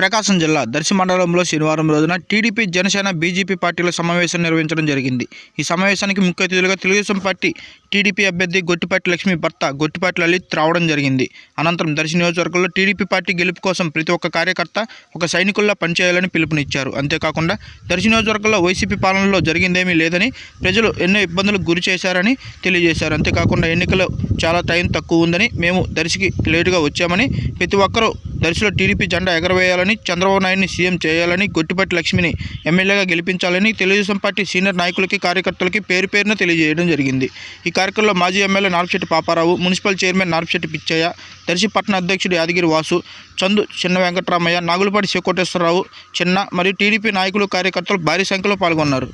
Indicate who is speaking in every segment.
Speaker 1: ప్రకాశం జిల్లా దర్శి మండలంలో శనివారం రోజున టీడీపీ జనసేన బీజేపీ పార్టీల సమావేశం నిర్వహించడం జరిగింది. ఈ సమావేశానికి ముఖ్య అతిథులుగా తెలుగుదేశం పార్టీ టీడీపీ అభ్యర్థి గొట్టిపాటి లక్ష్మి భర్త గొట్టిపాటి లలిత్ రావడం జరిగింది. అనంతరం దర్శి నియోజకవర్గంలో టీడీపీ పార్టీ గెలుపు కోసం ప్రతి ఒక్క కార్యకర్త ఒక సైనికుల్లా పనిచేయాలని పిలుపునిచ్చారు. అంతేకాకుండా దర్శి నియోజకవర్గంలో వైసీపీ పాలనలో జరిగిందేమీ లేదని ప్రజలు ఎన్నో ఇబ్బందులకు గురి చేశారని తెలియజేశారు. అంతేకాకుండా ఎన్నికలు చాలా టైం తక్కువ ఉందని మేము దర్శికి లేటుగా వచ్చామని ప్రతి ఒక్కరూ దర్శిలో టీడీపీ జెండా ఎగరవేయాలని చంద్రబాబు నాయుడిని సీఎం చేయాలని గొట్టిపట్టి లక్ష్మిని ఎమ్మెల్యేగా గెలిపించాలని తెలుగుదేశం పార్టీ సీనియర్ నాయకులకి కార్యకర్తలకి పేరు పేరున తెలియజేయడం జరిగింది. ఇక కార్యక్రమంలో మాజీ MLA Narpisetti Paparao municipal chairman Narpisetti Pichaiah Darsi పట్టణ అధ్యక్షుడు యాదగిరి వాసు చందు చిన్న వెంకటరామయ్య నాగులపాటి శివకోటేశ్వరరావు చిన్న మరియు టీడీపీ నాయకులు కార్యకర్తలు భారీ సంఖ్యలో పాల్గొన్నారు.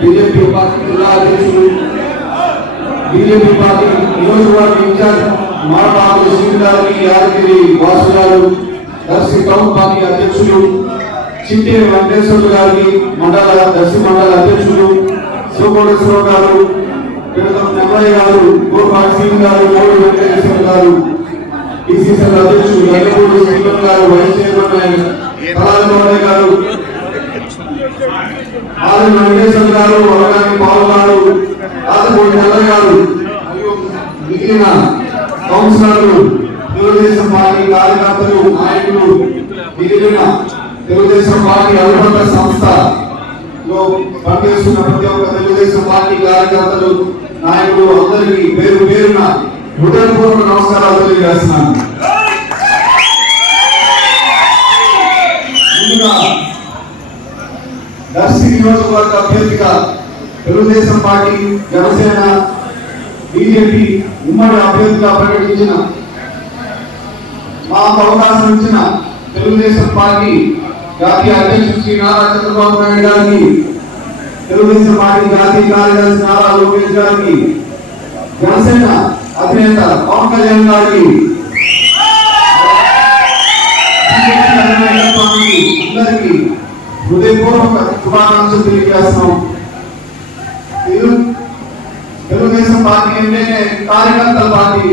Speaker 2: బీజేపీ పార్టీ బీజేపీ పార్టీ నియోజకవర్గ ఇన్ఛార్జ్ మారబాబు శ్రీని యాదగిరి వాసు గారు దర్శి టౌన్ పార్టీ అధ్యక్షులు చిట్టేరి వెంకటేశ్వరులు గారికి మండల దర్శి మండల అధ్యక్షులు శివకోటేశ్వరరావు గారు పిల్లల నెమ్మయ్య గారు గోపాల్ సింగ్ గారు కోడి వెంకటేశ్వర గారు పిసిసిఎల్ అధ్యక్షులు గల్లపూడి శ్రీధర్ గారు వైస్ చైర్మన్ కళాగౌడ గారు ఆది వెంకటేశ్వర గారు వరగాని పాల్ గారు రాజపూడి నల్లయ్య గారు మిగిలిన కౌన్సిలర్లు తెలుగుదేశం పార్టీ కార్యకర్తలు నాయకులు మిగిలిన తెలుగుదేశం పార్టీ అనుబంధ సంస్థ లో పనిచేస్తున్న ప్రతి ఒక్క తెలుగుదేశం పార్టీ కార్యకర్తలు నాయకులు అందరికీ పేరు పేరున హృదయపూర్వక నమస్కారాలు తెలియజేస్తున్నాను. దర్శి నియోజకవర్గ అభ్యర్థిగా తెలుగుదేశం పార్టీ జనసేన బీజేపీ ఉమ్మడి అభ్యర్థిగా ప్రకటించిన మాకు అవకాశం ఇచ్చిన తెలుగుదేశం పార్టీ జాతీయ అధ్యక్షుడు శ్రీ నారా చంద్రబాబు నాయుడు గారికి తెలుగుదేశం పార్టీ జాతీయ కార్యదర్శి నారా లోకేష్ గారికి జనసేన అధినేత పవన్ కళ్యాణ్ గారికి బీజేపీ అధినేత స్వామికి అందరికీ హృదయపూర్వక శుభాకాంక్షలు తెలియజేస్తున్నాం. తెలుగు- తెలుగుదేశం పార్టీ అంటేనే కార్యకర్తల పార్టీ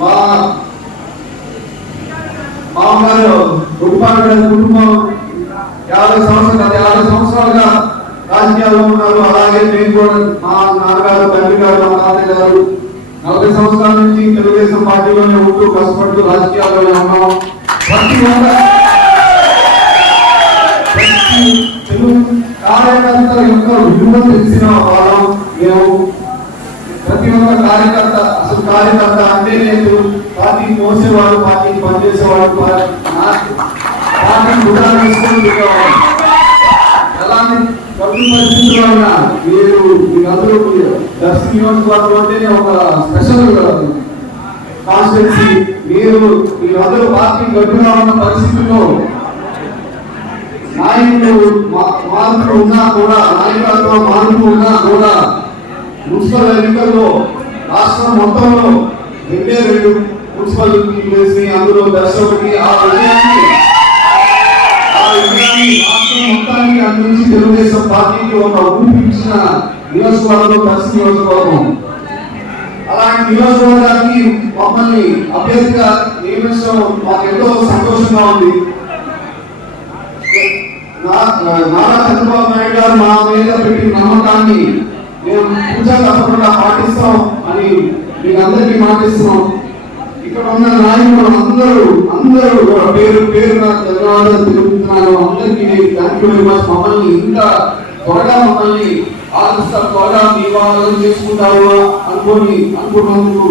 Speaker 2: మా మామగారు ఉపాధి గారి కుటుంబం యాభై సంవత్సరాలు గత యాభై సంవత్సరాలుగా రాజకీయాల్లో ఉన్నారు అలాగే మేము కూడా మా నాన్నగారు తండ్రి గారు మా తాతయ్య గారు నలభై సంవత్సరాల నుంచి తెలుగుదేశం పార్టీలోనే ఉంటూ కష్టపడుతూ రాజకీయాల్లోనే ఉన్నాం ప్రతి ఒక్క కార్యకర్త యొక్క విలువ తెలిసిన వాళ్ళం. మేము ప్రతి ఒక్క కార్యకర్త అసలు కార్యకర్త అంటే లేదు. పార్టీ మోసేవాడు పార్టీ పనిచేసేవాడు పార్టీ గుడా ఎలాంటి కఠిన పరిస్థితుల్లో ఉన్నా మీరు మీరందరూ నియోజకవర్గం ఒక స్పెషల్ కాన్స్టిట్యున్సీ. మీరు మీరందరూ పార్టీ గట్టిగా ఉన్న పరిస్థితుల్లో నాయకులు మా- మార్పులు ఉన్నా కూడా నాయకత్వ మార్పు ఉన్నా కూడా మున్సిపల్ ఎన్నికల్లో రాష్ట్రం మొత్తంలో రెండే రెండు మున్సిపల్ వేసి అందులో దశ ఒకటి ఆ విజయాన్ని ఆ విజయాన్ని రాష్ట్రం మొత్తానికి అందించి తెలుగుదేశం పార్టీకి ఒక ఊపించిన నియోజకవర్గం దర్శి నియోజకవర్గం. అలాంటి నియోజకవర్గానికి మమ్మల్ని అభ్యర్థిగా నియమించడం మాకు ఎంతో సంతోషంగా ఉంది. నారా చంద్రబాబు నాయుడు గారు మా మీద పెట్టిన నమ్మకాన్ని మేము పూజా తప్పకుండా పాటిస్తాం అని మీకు అందరికీ మాటిస్తున్నాం. ఇక్కడ ఉన్న నాయకులు అందరూ అందరూ కూడా పేరు పేరున ధన్యవాదాలు తెలుపుతున్నాను అందరికీ థ్యాంక్ యూ వెరీ మచ్ మమ్మల్ని ఇంత త్వరగా మమ్మల్ని ఆలోచిస్తారు త్వరగా మీ వాళ్ళు చేసుకుంటారు అనుకోని అనుకున్నందుకు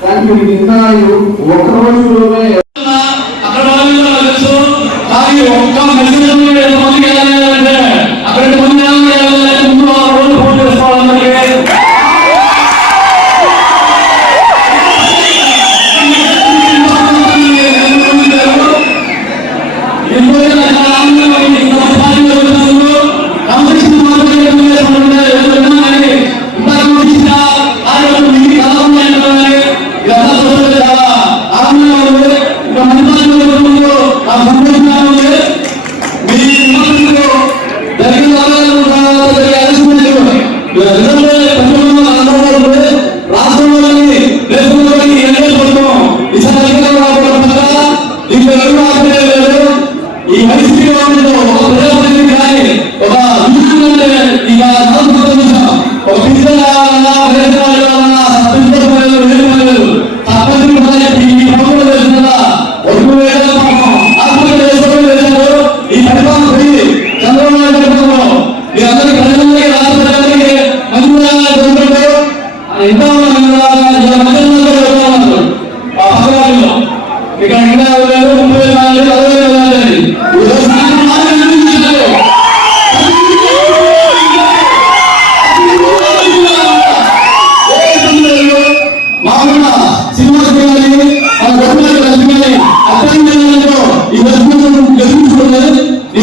Speaker 2: థ్యాంక్ యూ నిన్న ఒక రోజులోనే
Speaker 3: విజయవాడలో ఒక ప్రజాపతి కానీ ఒక అభివృద్ధి ఇక ఒక పిల్లల ప్రయత్నాలు శ్రీనివాసరావు ఆ గవర్నమెంట్ లక్ష్మీ అత్యంత ఈ లక్ష్మీ గెలిపించుకున్నది ఈ